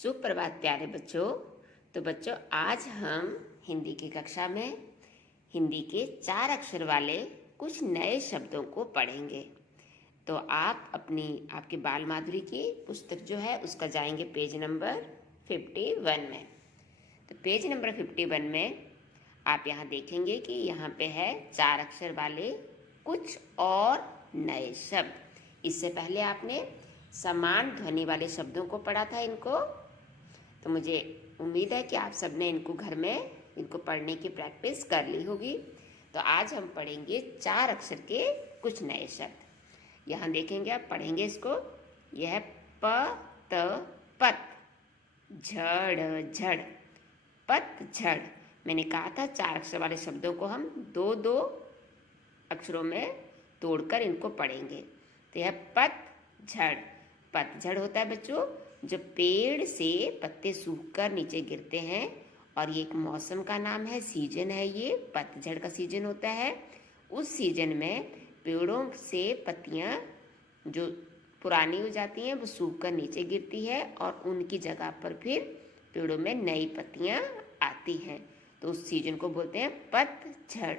सुप्रभात प्यारे बच्चों। तो बच्चों, आज हम हिंदी की कक्षा में हिंदी के 4 अक्षर वाले कुछ नए शब्दों को पढ़ेंगे। तो आप आपकी बाल माधुरी की पुस्तक जो है उसका जाएंगे पेज नंबर 51 में। तो पेज नंबर 51 में आप यहाँ देखेंगे कि यहाँ पे है 4 अक्षर वाले कुछ और नए शब्द। इससे पहले आपने समान ध्वनि वाले शब्दों को पढ़ा था इनको। तो मुझे उम्मीद है कि आप सबने इनको घर में इनको पढ़ने की प्रैक्टिस कर ली होगी। तो आज हम पढ़ेंगे 4 अक्षर के कुछ नए शब्द। यहाँ देखेंगे, आप पढ़ेंगे इसको। यह है पत, झड़ झड़, पतझड़। मैंने कहा था 4 अक्षर वाले शब्दों को हम दो दो अक्षरों में तोड़कर इनको पढ़ेंगे। तो यह पतझड़। पतझड़ होता है बच्चों जब पेड़ से पत्ते सूखकर नीचे गिरते हैं, और ये एक मौसम का नाम है, सीजन है, ये पतझड़ का सीजन होता है। उस सीजन में पेड़ों से पत्तियां जो पुरानी हो जाती हैं वो सूखकर नीचे गिरती है, और उनकी जगह पर फिर पेड़ों में नई पत्तियां आती हैं। तो उस सीजन को बोलते हैं पतझड़।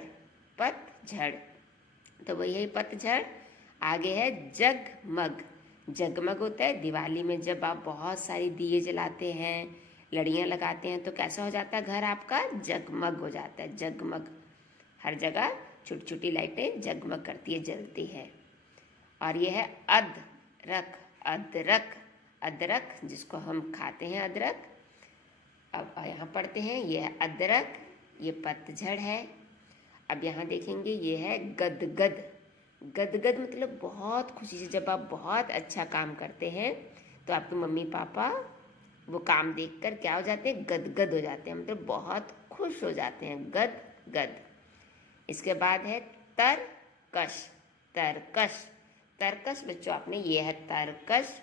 पतझड़ तो वही है पतझड़। आगे है जगमग। जगमग होता है दिवाली में जब आप बहुत सारी दिए जलाते हैं, लड़ियाँ लगाते हैं, तो कैसा हो जाता है घर आपका? जगमग हो जाता है। जगमग, हर जगह छोटी छोटी लाइटें जगमग करती है, जलती है। और ये है अदरक। अदरक, अदरक जिसको हम खाते हैं, अदरक। अब यहाँ पढ़ते हैं, ये है अदरक, ये पतझड़ है। अब यहाँ देखेंगे, ये है गदगद। गदगद मतलब बहुत खुशी से, जब आप बहुत अच्छा काम करते हैं तो आपके मम्मी पापा वो काम देखकर क्या हो जाते हैं? गदगद हो जाते हैं, मतलब बहुत खुश हो जाते हैं। गदगद। इसके बाद है तरकश। तरकश, तरकश बच्चों आपने, ये है तरकश।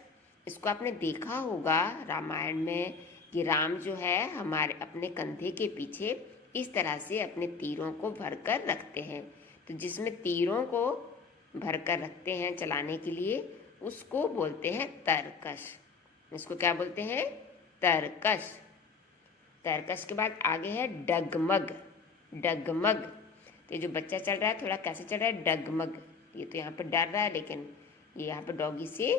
इसको आपने देखा होगा रामायण में कि राम जो है हमारे अपने कंधे के पीछे इस तरह से अपने तीरों को भरकर रखते हैं। तो जिसमें तीरों को भरकर रखते हैं चलाने के लिए, उसको बोलते हैं तरकश। इसको क्या बोलते हैं? तरकश। तरकश के बाद आगे है डगमग। डगमग तो ये जो बच्चा चल रहा है थोड़ा कैसे चल रहा है? डगमग। ये तो यहाँ पर डर रहा है, लेकिन ये यहाँ पर डॉगी से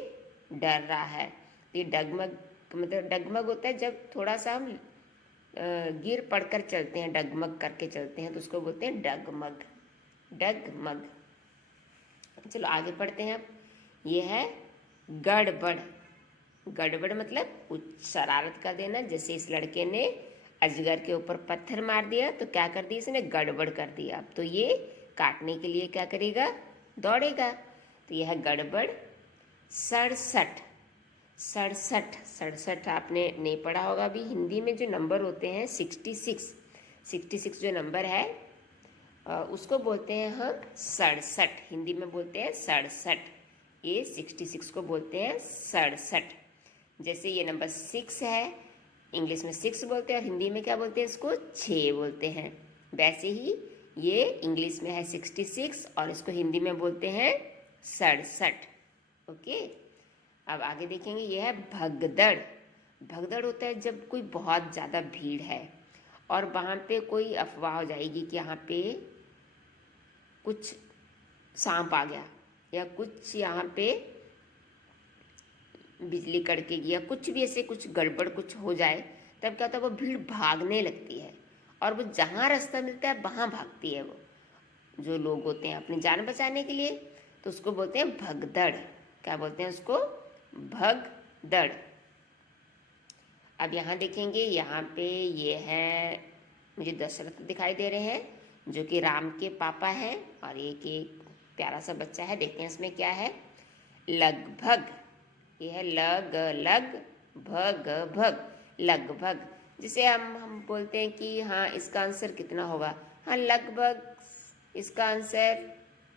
डर रहा है। तो ये डगमग मतलब डगमग होता है जब थोड़ा सा हम गिर पड़कर चलते हैं, डगमग करके चलते हैं, तो उसको बोलते हैं डगमग। डगमग। चलो आगे पढ़ते हैं। अब ये है गड़बड़। गड़बड़ मतलब कुछ शरारत कर देना। जैसे इस लड़के ने अजगर के ऊपर पत्थर मार दिया, तो क्या कर दिया इसने? गड़बड़ कर दिया। अब तो ये काटने के लिए क्या करेगा? दौड़ेगा। तो यह है गड़बड़। सड़सठ। सड़सठ, सड़सठ आपने नहीं पढ़ा होगा अभी। हिंदी में जो नंबर होते हैं 66, 66 जो नंबर है उसको बोलते हैं हम सड़सठ। हिंदी में बोलते हैं सड़सठ। ये 66 को बोलते हैं सड़सठ। जैसे ये नंबर 6 है, इंग्लिश में 6 बोलते हैं और हिंदी में क्या बोलते हैं? इसको 6 बोलते हैं। वैसे ही ये इंग्लिश में है 66 और इसको हिंदी में बोलते हैं सड़सठ। ओके। अब आगे देखेंगे, ये है भगदड़। भगदड़ होता है जब कोई बहुत ज़्यादा भीड़ है और वहाँ पे कोई अफवाह हो जाएगी कि यहाँ पे कुछ सांप आ गया, या कुछ यहाँ पे बिजली कड़केगी, या कुछ भी ऐसे कुछ गड़बड़ कुछ हो जाए, तब क्या होता है? वो भीड़ भागने लगती है, और वो जहाँ रास्ता मिलता है वहाँ भागती है। वो जो लोग होते हैं अपनी जान बचाने के लिए, तो उसको बोलते हैं भगदड़। क्या बोलते हैं उसको? भगदड़। अब यहाँ देखेंगे, यहाँ पे ये है, मुझे दशरथ दिखाई दे रहे हैं जो कि राम के पापा हैं, और एक प्यारा सा बच्चा है। देखते हैं इसमें क्या है। लगभग। ये है लग लग भग भग, लगभग। जिसे हम बोलते हैं कि हाँ इसका आंसर कितना होगा? हाँ लगभग इसका आंसर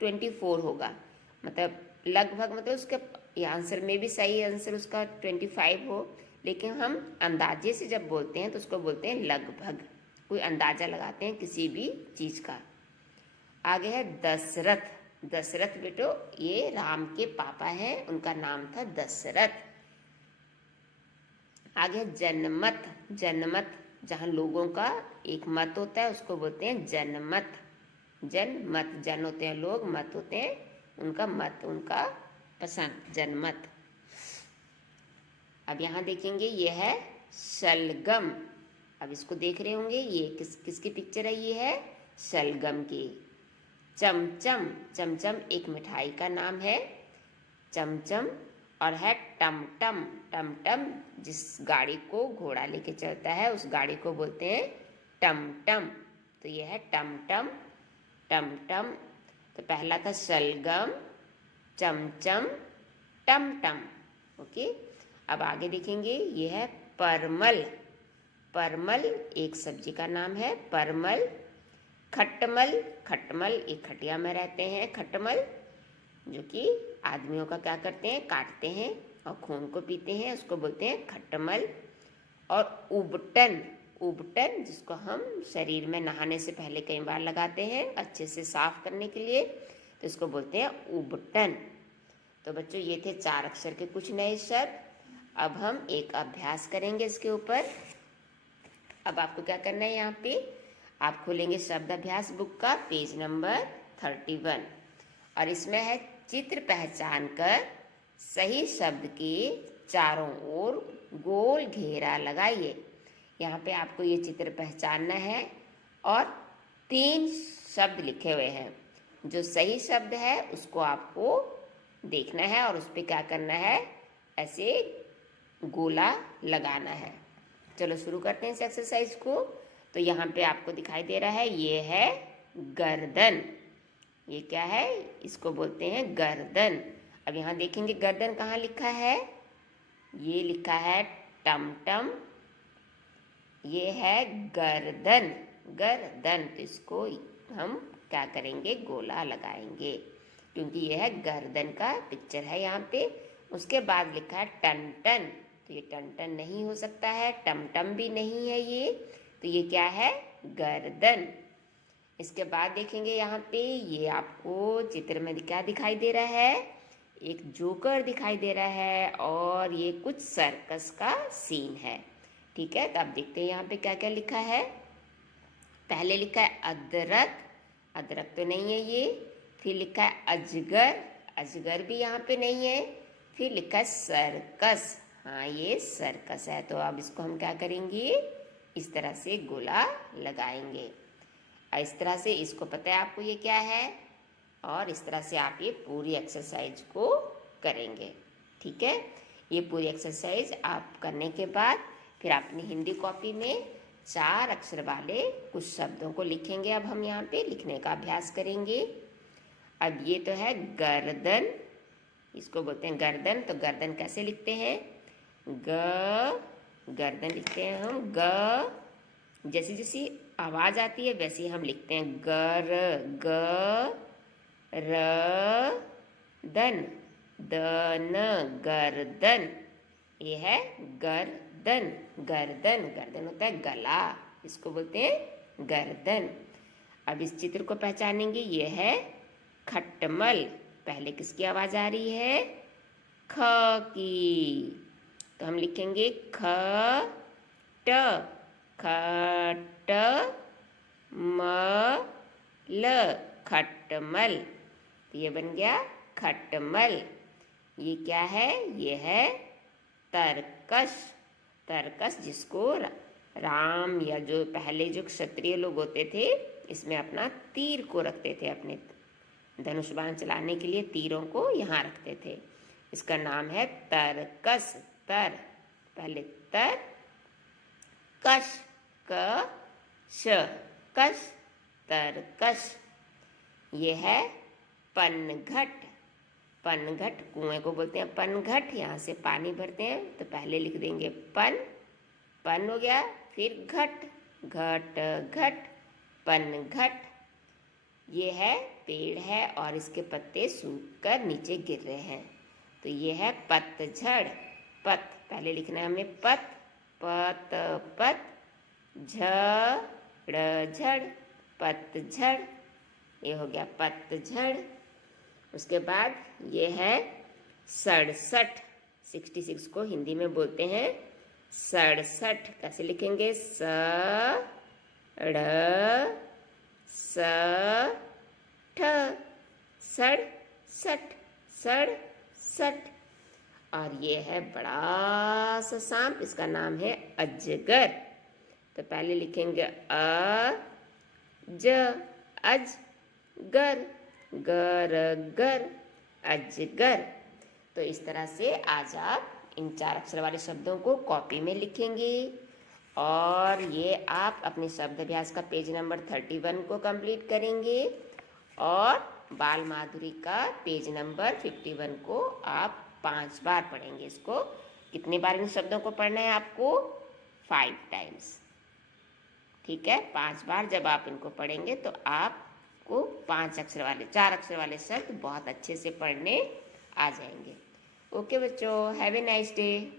24 होगा। मतलब लगभग मतलब उसका ये आंसर में भी सही आंसर उसका 25 हो, लेकिन हम अंदाजे से जब बोलते हैं तो उसको बोलते हैं लगभग। कोई अंदाजा लगाते हैं किसी भी चीज़ का। आगे है दशरथ। दशरथ बेटो ये राम के पापा हैं, उनका नाम था दशरथ। आगे जनमत, जनमत जहाँ लोगों का एक मत होता है उसको बोलते हैं जनमत। जनमत, जन होते हैं लोग, मत होते हैं उनका मत, उनका पसंद, जनमत। अब यहाँ देखेंगे ये है शलगम। अब इसको देख रहे होंगे, ये किसकी पिक्चर है, ये है शलगम की। चमचम, चमचम एक मिठाई का नाम है चमचम। और है टमटम, टमटम जिस गाड़ी को घोड़ा लेके चलता है उस गाड़ी को बोलते हैं टमटम। तो ये है टमटम, टमटम। तो पहला था शलगम, चमचम, टमटम। ओके, अब आगे देखेंगे ये है परमल। परमल एक सब्जी का नाम है परमल। खटमल, खटमल एक खटिया में रहते हैं खटमल, जो कि आदमियों का क्या करते हैं, काटते हैं और खून को पीते हैं, उसको बोलते हैं खटमल। और उबटन, उबटन जिसको हम शरीर में नहाने से पहले कई बार लगाते हैं अच्छे से साफ करने के लिए, तो इसको बोलते हैं उबटन। तो बच्चों ये थे 4 अक्षर के कुछ नए शब्द। अब हम एक अभ्यास करेंगे इसके ऊपर। अब आपको क्या करना है, यहाँ पे आप खोलेंगे शब्द अभ्यास बुक का पेज नंबर 31 और इसमें है चित्र पहचान कर सही शब्द के चारों ओर गोल घेरा लगाइए। यहाँ पे आपको ये चित्र पहचानना है और 3 शब्द लिखे हुए हैं। जो सही शब्द है उसको आपको देखना है और उस पर क्या करना है, ऐसे गोला लगाना है। चलो शुरू करते हैं इस एक्सरसाइज को। तो यहाँ पे आपको दिखाई दे रहा है ये है गर्दन। ये क्या है, इसको बोलते हैं गर्दन। अब यहाँ देखेंगे गर्दन कहाँ लिखा है, ये लिखा है टमटम, ये है गर्दन, गर्दन। तो इसको हम क्या करेंगे, गोला लगाएंगे क्योंकि ये है गर्दन का पिक्चर है यहाँ पे। उसके बाद लिखा है टन-टन, तो ये टन-टन नहीं हो सकता है, टमटम भी नहीं है ये, तो ये क्या है, गर्दन। इसके बाद देखेंगे यहाँ पे ये आपको चित्र में क्या दिखाई दे रहा है, एक जोकर दिखाई दे रहा है और ये कुछ सर्कस का सीन है। ठीक है, तो आप देखते हैं यहाँ पे क्या क्या लिखा है। पहले लिखा है अदरक, अदरक तो नहीं है ये। फिर लिखा है अजगर, अजगर भी यहाँ पे नहीं है। फिर लिखा है सर्कस, हाँ ये सर्कस है। तो अब इसको हम क्या करेंगे, इस तरह से गोला लगाएंगे। इस तरह से इसको पता है आपको ये क्या है, और इस तरह से आप ये पूरी एक्सरसाइज को करेंगे। ठीक है, ये पूरी एक्सरसाइज आप करने के बाद फिर अपनी हिंदी कॉपी में 4 अक्षर वाले कुछ शब्दों को लिखेंगे। अब हम यहाँ पे लिखने का अभ्यास करेंगे। अब ये तो है गर्दन, इसको बोलते हैं गर्दन। तो गर्दन कैसे लिखते हैं, गर्दन लिखते हैं हम ग, जैसी जैसी आवाज आती है वैसे हम लिखते हैं ग र दन, दन, गर्दन। ये है गर्दन, गर्दन, गर्दन होता है गला, इसको बोलते हैं गर्दन। अब इस चित्र को पहचानेंगे, ये है खटमल। पहले किसकी आवाज आ रही है, ख की, तो हम लिखेंगे ख ट, खट म ल, खटमल। तो ये बन गया खटमल। ये क्या है, ये है तरकश, तरकश जिसको राम या जो पहले जो क्षत्रिय लोग होते थे इसमें अपना तीर को रखते थे, अपने धनुष बाण चलाने के लिए तीरों को यहाँ रखते थे। इसका नाम है तरकश। तर, पहले तर, कश, क श, कश, तरकश। ये है पनघट, पनघट कुएं को बोलते हैं पनघट। यहाँ से पानी भरते हैं तो पहले लिख देंगे पन, पन हो गया, फिर घट, घट घट, पनघट। ये है पेड़ है और इसके पत्ते सूख कर नीचे गिर रहे हैं, तो ये है पतझड़। पत पहले लिखना है हमें पत, पत पत, झड़ झड़, पतझड़। ये हो गया पतझड़। उसके बाद ये है 67, 66 को हिंदी में बोलते हैं सड़सठ। कैसे लिखेंगे? सड़सठ, सड़सठ। और ये है बड़ा सा सांप, इसका नाम है अजगर। तो पहले लिखेंगे अजगर, गर, अजगर। तो इस तरह से आज आप इन 4 अक्षर वाले शब्दों को कॉपी में लिखेंगे और ये आप अपने शब्द अभ्यास का पेज नंबर 31 को कंप्लीट करेंगे और बाल माधुरी का पेज नंबर 51 को आप 5 बार पढ़ेंगे। इसको कितनी बार इन शब्दों को पढ़ना है आपको? 5 टाइम्स। ठीक है, 5 बार जब आप इनको पढ़ेंगे तो आपको 4 अक्षर वाले शब्द बहुत अच्छे से पढ़ने आ जाएंगे। ओके बच्चों, हैव ए नाइस डे।